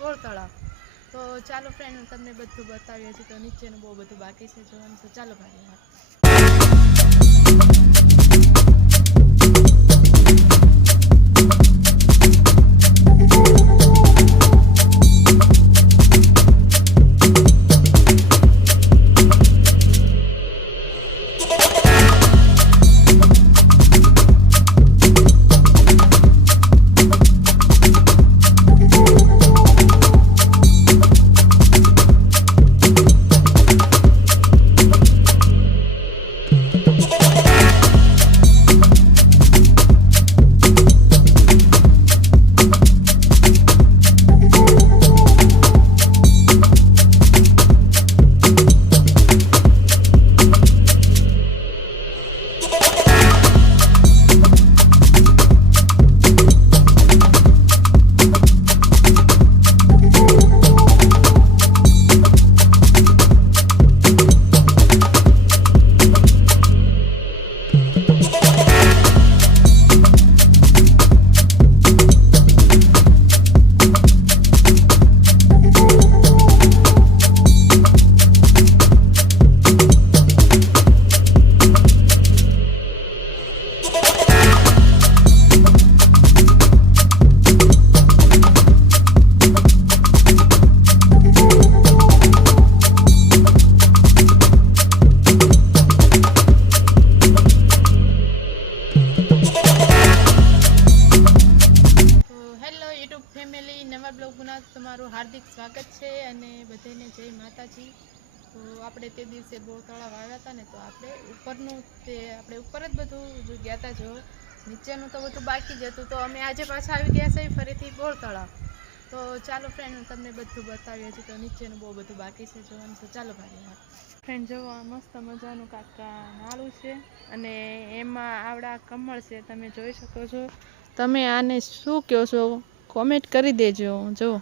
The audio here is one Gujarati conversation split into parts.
બોર તળાવ. તો ચાલો ફ્રેન્ડ તમને બધું બતાવીએ છીએ. તો નીચેનું બહુ બધું બાકી છે જોવાનું, તો ચાલો ભાઈ. ફેમિલી નવા બ્લોગમાં તમારું હાર્દિક સ્વાગત છે અને બધાને જય માતાજી. તો આપણે તે દિવસે બોર તળાવ આવ્યા હતા ને, તો આપણે ઉપરનું આપણે ઉપર જ બધું ગયા હતા. જો નીચેનું તો બધું બાકી જ હતું, તો અમે આજે પાછા આવી ગયા છે ફરીથી બોર તળાવ. તો ચાલો ફ્રેન્ડ તમને બધું બતાવીએ છીએ. તો નીચેનું બહુ બધું બાકી છે જોવાનું, તો ચાલો ભાઈ. ફ્રેન્ડ જો આ મસ્ત મજાનું કાકા નાળું છે અને એમાં આવડા કમળ છે, તમે જોઈ શકો છો. તમે આને શું કહો છો કોમેન્ટ કરી દેજો. જો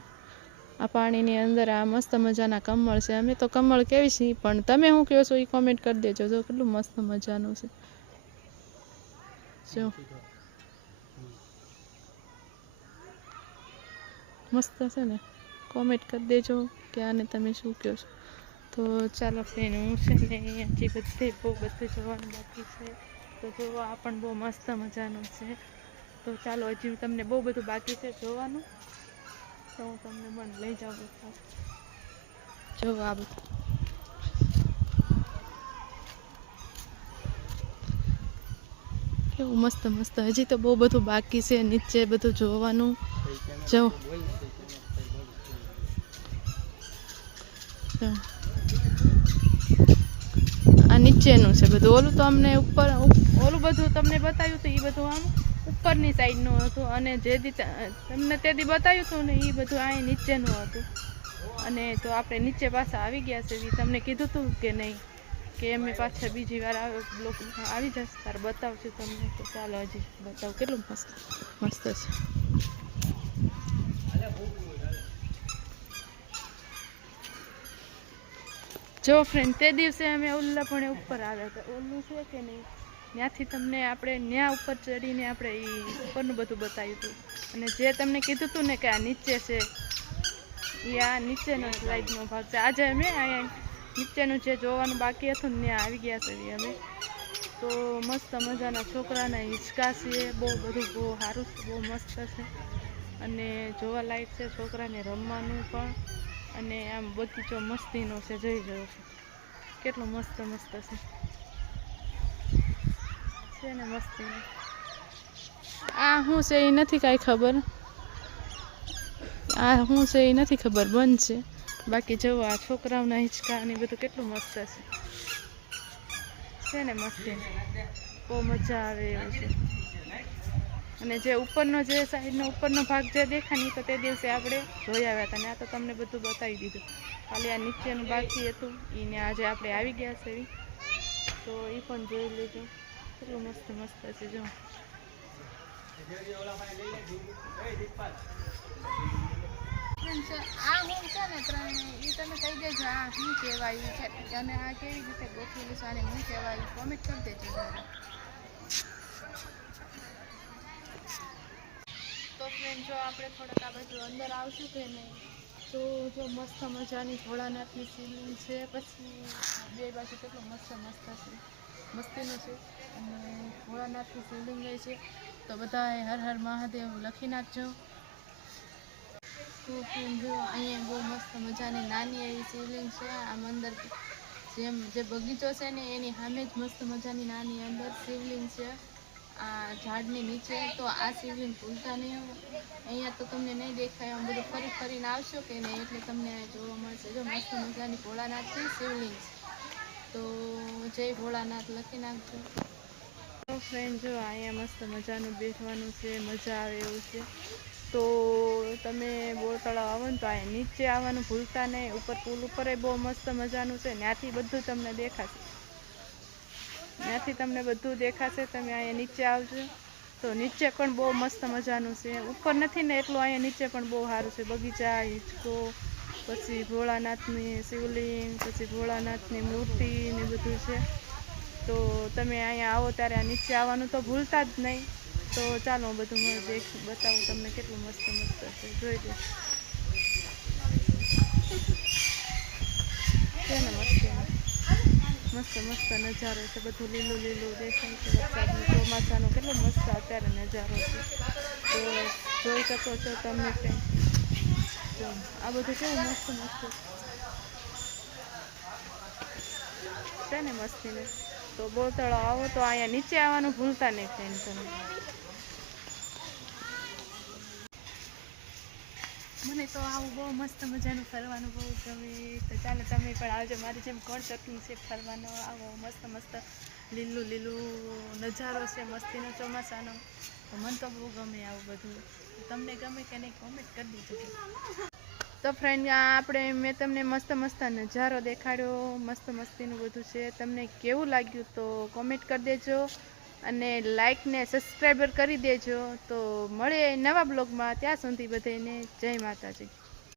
આ પાણીની અંદર આ મસ્ત મજાના કમળ છે. અમે તો કમળ કેવી છીએ, પણ તમે શું કહો છો એ કોમેન્ટ કરી દેજો. જો કેટલું મસ્ત મજાનું છે. જો મસ્ત છે ને, કોમેન્ટ કરી દેજો કે આને તમે શું કહો છો. તો ચાલો ફ્રેન્ડ, હું છે ને હજી બધું જોવાનું બાકી છે. તો જો આ પણ બહુ મસ્ત મજાનું છે. તો ચાલો, હજી તમને બહુ બધું બાકી છે જોવાનું, તો હું તમને પણ લઈ જાઉં. જો આ બધું કેવું મસ્ત મસ્ત, હજી તો બહુ બધું બાકી છે નીચે બધું જોવાનું. જો આ નીચેનું છે બધું. ઓલું તો અમને ઉપર ઓલું બધું તમને બતાવ્યું હતું, એ બધું આમ ઉપરની સાઈડનું હતું, અને જે તમને તે દી બતાવ્યું હતું ને એ બધું આ નીચેનું હતું. અને તો આપણે નીચે પાછા આવી ગયા છે. તમને કીધું હતું કે નહીં કે અમે પાછા બીજી વાર બ્લોગ આવી જશે ત્યારે બતાવશું તમને. તો ચાલો હજી બતાવું, કેટલું મસ્ત મસ્ત છે. જો ફ્રેન્ડ, તે દિવસે અમે ઓલા પણ ઉપર આવ્યા હતા. ઓલું છે કે નહીં, ત્યાંથી તમને આપણે ત્યાં ઉપર ચડીને આપણે એ ઉપરનું બધું બતાવ્યું હતું. અને જે તમને કીધું હતું ને કે આ નીચે છે, એ આ નીચેનો સ્લાઇડનો ભાગ છે. આજે અમે નીચેનું જે જોવાનું બાકી હતું ને ત્યાં આવી ગયા છે અમે. તો મસ્ત મજાના છોકરાના હિંચકા છે, બહુ બધું બહુ સારું છે, બહુ મસ્ત છે અને જોવા લાયક છે. છોકરાને રમવાનું પણ, અને આમ બગીચો મસ્તીનો છે. જોઈ રહ્યો છે કેટલું મસ્ત મસ્ત છે ને મસ્તીનો. આ શું છે એ નથી કાંઈ ખબર, આ શું છે એ નથી ખબર, બંધ છે. બાકી જવો આ છોકરાઓના હિંચકા ને બધું કેટલું મસ્ત છે ને મસ્તી, બહુ મજા આવે એવું છે. અને જે ઉપરનો જે સાઈડનો ઉપરનો ભાગ જે દેખાય ને, તો તે દિવસે આપણે જોઈ આવ્યા હતા ને. આ તો તમને બધું બતાવી દીધું. ખાલી આ નીચેનું બાકી હતું, એને આજે આપણે આવી ગયા છે. તો એ પણ જોઈ લેજો, કેટલું મસ્ત મસ્ત છે. જો આ હું છે ને ત્રણ, એ તમે કહી દેજો આ શું કહેવાય છે અને આ કેવી રીતે ગોઠવેલું છે, આને શું કહેવાય કોમેન્ટ કરી દેજો. તો ફ્રેન્ડ, જો આપણે થોડાક આ બાજુ અંદર આવશું કે નહીં, તો જો મસ્ત મજાની ભોળાનાથની શિવલિંગ છે, પછી બે બાજુ કેટલો મસ્ત મસ્તીનું છે, અને ભોળાનાથની શિવલિંગ છે. તો બધાએ હર હર મહાદેવ લખી નાખજો. તો ફ્રેન્ડ જો અહીંયા બહુ મસ્ત મજાની નાની એવી શિવલિંગ છે. આમ અંદર જે બગીચો છે ને એની સામે જ મસ્ત મજાની નાની અંદર શિવલિંગ છે, આ ઝાડની નીચે. તો આ શિવલિંગ ભૂલતા નહીં. અહીંયા તો તમને નહીં દેખાય, આમ બધું ફરીને આવશો કે નહીં એટલે તમને જોવા મળશે. જો મસ્ત મજાની ભોળાનાથની શિવલિંગ. તો જય ભોળાનાથ લખી નાખજો. તો ફ્રેન્ડ જો અહીંયા મસ્ત મજાનું બેસવાનું છે, મજા આવે એવું છે. તો તમે બોર તળાવ આવો ને તો અહીંયા નીચે આવવાનું ભૂલતા નહીં. ઉપર પુલ ઉપર બહુ મસ્ત મજાનું છે, ત્યાંથી બધું તમને દેખાશે. તમે અહીંયા નીચે આવજો. તો નીચે પણ બહુ મસ્ત મજાનું છે. ઉપર નથી ને એટલું અહીંયા નીચે પણ બહુ સારું છે. બગીચા, હિંચકો, પછી ભોળાનાથની શિવલિંગ, પછી ભોળાનાથની મૂર્તિ ને બધું છે. તો તમે અહીંયા આવો ત્યારે નીચે આવવાનું તો ભૂલતા જ નહીં. તો ચાલો હું બધું બતાવું તમને કેટલું મસ્ત છે. જોઈ દે છે ને મસ્ત નજારો છે. બધું લીલું દેખાય છે. વરસાદનો ચોમાસાનો કેટલો મસ્ત અત્યારે નજારો છે. તો જોઈ શકો છો તમે કંઈ. જો આ બધું કેવું મસ્ત છે ને મસ્તીને. તો બોર તળાવ આવો તો અહીંયા નીચે આવવાનું ભૂલતા નહીં ફ્રેન્ડ તમે. મને તો આવું બહુ મસ્ત મજાનું ફરવાનું બહુ ગમે. તો ચાલો તમે પણ આવજો. મારી જેમ કોણ શોખીન છે ફરવાનો. આવો મસ્ત લીલું નજારો છે મસ્તીનો ચોમાસાનો. તો મને તો બહુ ગમે આવું બધું. તમને ગમે કે નહીં કોમેન્ટ કરી દીધું. તો ફ્રેન્ડ મેં તમને મસ્ત નજારો દેખાડ્યો. મસ્તીનું બધું છે. તમને કેવું લાગ્યું તો કોમેન્ટ કરી દેજો, અને લાઈક ને સબસ્ક્રાઈબર કરી દેજો. તો મળીએ નવા બ્લોગમાં. ત્યાં સુધી બધાને જય માતાજી.